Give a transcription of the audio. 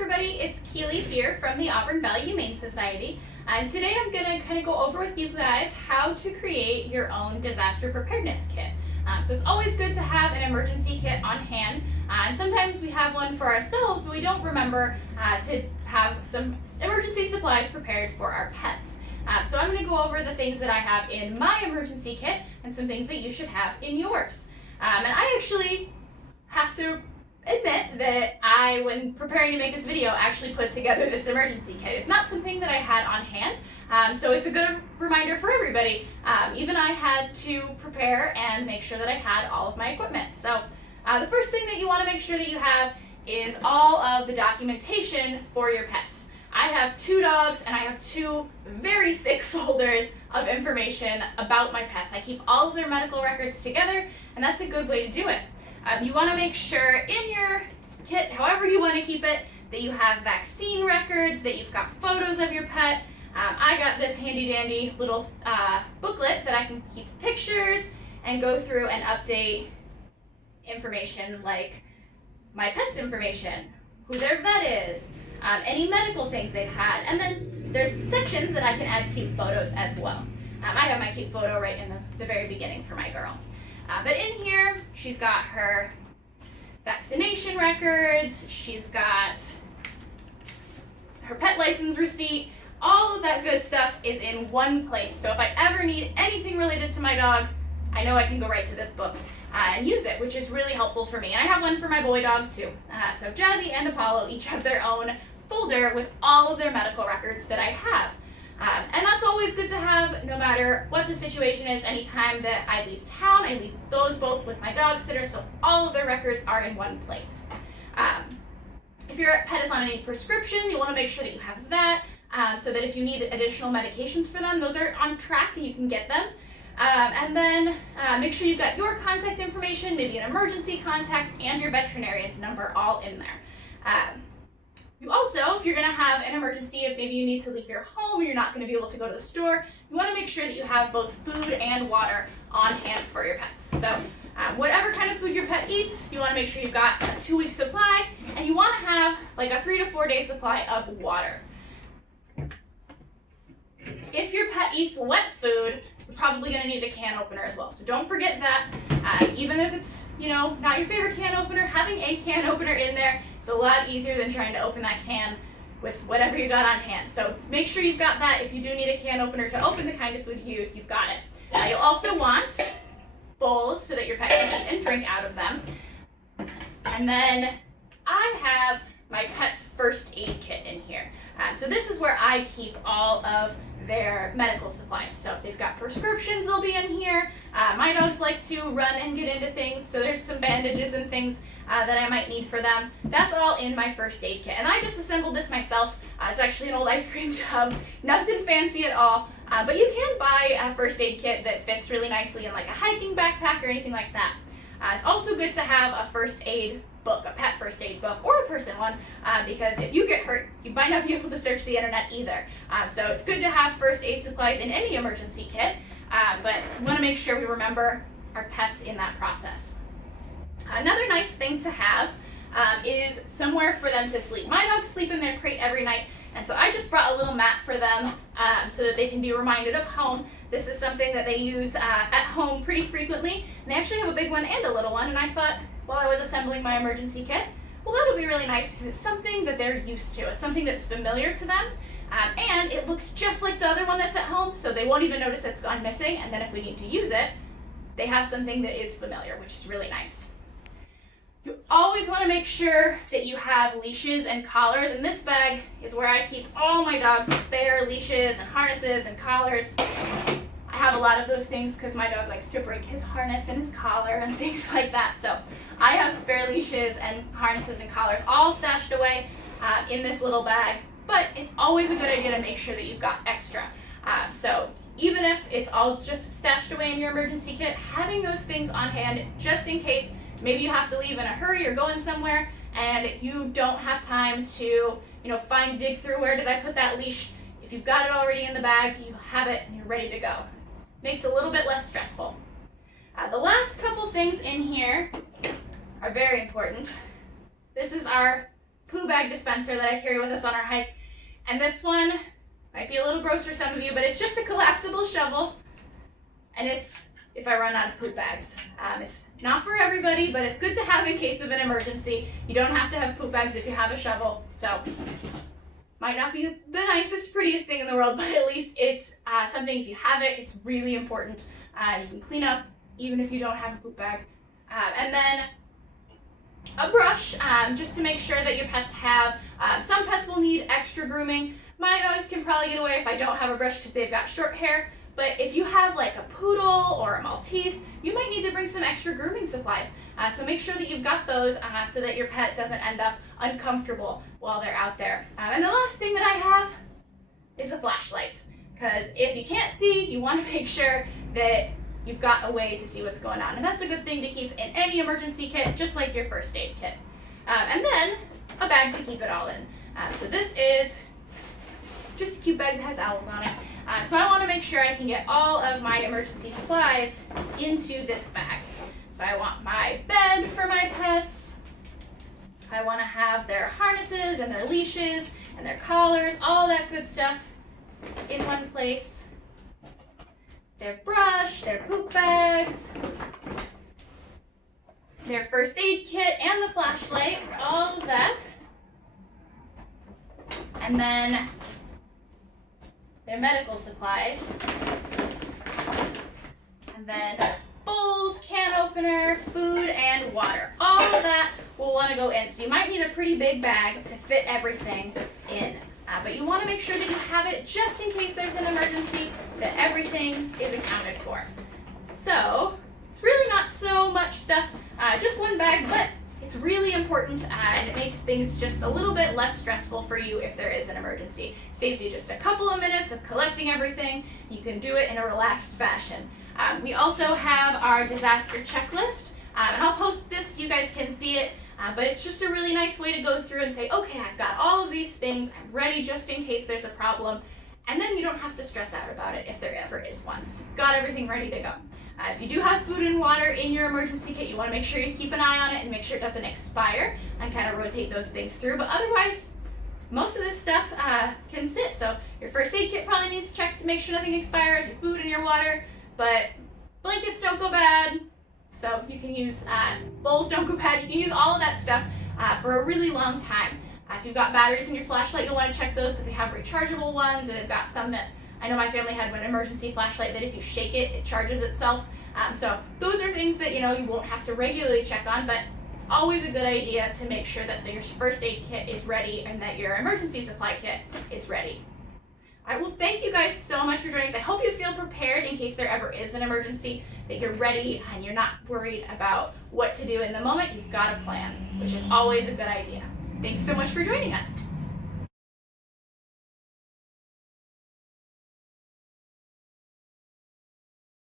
everybody, it's Keely here from the Auburn Valley Humane Society, and today I'm going to kind of go over with you guys how to create your own disaster preparedness kit. So it's always good to have an emergency kit on hand, and sometimes we have one for ourselves, but we don't remember to have some emergency supplies prepared for our pets. So I'm going to go over the things that I have in my emergency kit and some things that you should have in yours. And I actually have to admit that when preparing to make this video, actually put together this emergency kit. It's not something that I had on hand, so it's a good reminder for everybody. Even I had to prepare and make sure that I had all of my equipment. So the first thing that you want to make sure that you have is all of the documentation for your pets. I have 2 dogs and I have 2 very thick folders of information about my pets. I keep all of their medical records together, and that's a good way to do it. You want to make sure in your kit, however you want to keep it, that you have vaccine records, that you've got photos of your pet. I got this handy dandy little booklet that I can keep pictures and go through and update information like my pet's information, who their vet is, any medical things they've had, and then there's sections that I can add cute photos as well. I have my cute photo right in the very beginning for my girl. But in here, she's got her vaccination records, she's got her pet license receipt, all of that good stuff is in one place. So if I ever need anything related to my dog, I know I can go right to this book and use it, which is really helpful for me. And I have one for my boy dog too. So Jazzy and Apollo each have their own folder with all of their medical records that I have. And that's always good to have no matter what the situation is. Anytime that I leave town, I leave those both with my dog sitter, so all of their records are in one place. If your pet is on any prescription, you want to make sure that you have that, so that if you need additional medications for them, those are on track and you can get them. And then make sure you've got your contact information, maybe an emergency contact, and your veterinarian's number all in there. You also, if you're going to have an emergency, if maybe you need to leave your home or you're not going to be able to go to the store, you want to make sure that you have both food and water on hand for your pets. So whatever kind of food your pet eats, you want to make sure you've got a 2-week supply, and you want to have like a 3 to 4 day supply of water. If your pet eats wet food, you're probably going to need a can opener as well. So don't forget that. Even if it's, not your favorite can opener, having a can opener in there is a lot easier than trying to open that can with whatever you got on hand. So make sure you've got that. If you do need a can opener to open the kind of food you use, you've got it. You'll also want bowls so that your pet can eat and drink out of them. And then I have my pet's first aid kit in here. So this is where I keep all of their medical supplies. So if they've got prescriptions, they'll be in here. My dogs like to run and get into things, so there's some bandages and things that I might need for them. That's all in my first aid kit. And I just assembled this myself. It's actually an old ice cream tub, nothing fancy at all. But you can buy a first aid kit that fits really nicely in like a hiking backpack or anything like that. It's also good to have a first aid book, a pet first aid book, or a person one, because if you get hurt, you might not be able to search the internet either. So it's good to have first aid supplies in any emergency kit, but we want to make sure we remember our pets in that process. Another nice thing to have is somewhere for them to sleep. My dogs sleep in their crate every night, and so I just brought a little mat for them so that they can be reminded of home. This is something that they use at home pretty frequently, and they actually have a big one and a little one, and I thought, while I was assembling my emergency kit, well, that'll be really nice because it's something that they're used to. It's something that's familiar to them, and it looks just like the other one that's at home, so they won't even notice it's gone missing, and then if we need to use it, they have something that is familiar, which is really nice. You always want to make sure that you have leashes and collars, and this bag is where I keep all my dog's spare leashes and harnesses and collars. I have a lot of those things because my dog likes to break his harness and his collar and things like that. So I have spare leashes and harnesses and collars all stashed away in this little bag, but it's always a good idea to make sure that you've got extra. So even if it's all just stashed away in your emergency kit, having those things on hand just in case maybe you have to leave in a hurry or going somewhere and you don't have time to, dig through where did I put that leash. If you've got it already in the bag, you have it and you're ready to go. Makes it a little bit less stressful. The last couple things in here are very important. This is our poo bag dispenser that I carry with us on our hike. And this one might be a little gross for some of you, but it's just a collapsible shovel. And it's if I run out of poop bags. It's not for everybody, but it's good to have in case of an emergency. You don't have to have poop bags if you have a shovel. So might not be the nicest, prettiest thing in the world, but at least it's something, if you have it, it's really important. You can clean up even if you don't have a poop bag. And then a brush, just to make sure that your pets have, some pets will need extra grooming. My dogs can probably get away if I don't have a brush because they've got short hair. But if you have like a poodle or a Maltese, you might need to bring some extra grooming supplies. So make sure that you've got those so that your pet doesn't end up uncomfortable while they're out there. And the last thing that I have is a flashlight. Because if you can't see, you want to make sure that you've got a way to see what's going on. And that's a good thing to keep in any emergency kit, just like your first aid kit. And then a bag to keep it all in. So this is just a cute bag that has owls on it. So I want to make sure I can get all of my emergency supplies into this bag. So I want my bed for my pets. I want to have their harnesses and their leashes and their collars, all that good stuff in one place. Their brush, their poop bags, their first aid kit and the flashlight, all of that. And then their medical supplies, and then bowls, can opener, food, and water. All of that will want to go in. So you might need a pretty big bag to fit everything in. But you want to make sure that you have it just in case there's an emergency, that everything is accounted for. So it's really not so much stuff, just one bag, but it's really important and it makes things just a little bit less stressful for you if there is an emergency. Saves you just a couple of minutes of collecting everything. You can do it in a relaxed fashion. We also have our disaster checklist, and I'll post this so you guys can see it, but it's just a really nice way to go through and say, okay, I've got all of these things, I'm ready just in case there's a problem, and then you don't have to stress out about it if there ever is one. So you've got everything ready to go. If you do have food and water in your emergency kit, you want to make sure you keep an eye on it and make sure it doesn't expire and kind of rotate those things through. But otherwise, most of this stuff can sit. So your first aid kit probably needs checked to make sure nothing expires, your food and your water, but blankets don't go bad. So you can use bowls don't go bad. You can use all of that stuff for a really long time. If you've got batteries in your flashlight, you'll want to check those, but they have rechargeable ones, and they've got some that, I know my family had one emergency flashlight that if you shake it, it charges itself. So those are things that you won't have to regularly check on, but it's always a good idea to make sure that your first aid kit is ready and that your emergency supply kit is ready. All right, well, thank you guys so much for joining us. I hope you feel prepared in case there ever is an emergency, that you're ready and you're not worried about what to do in the moment. You've got a plan, which is always a good idea. Thanks so much for joining us.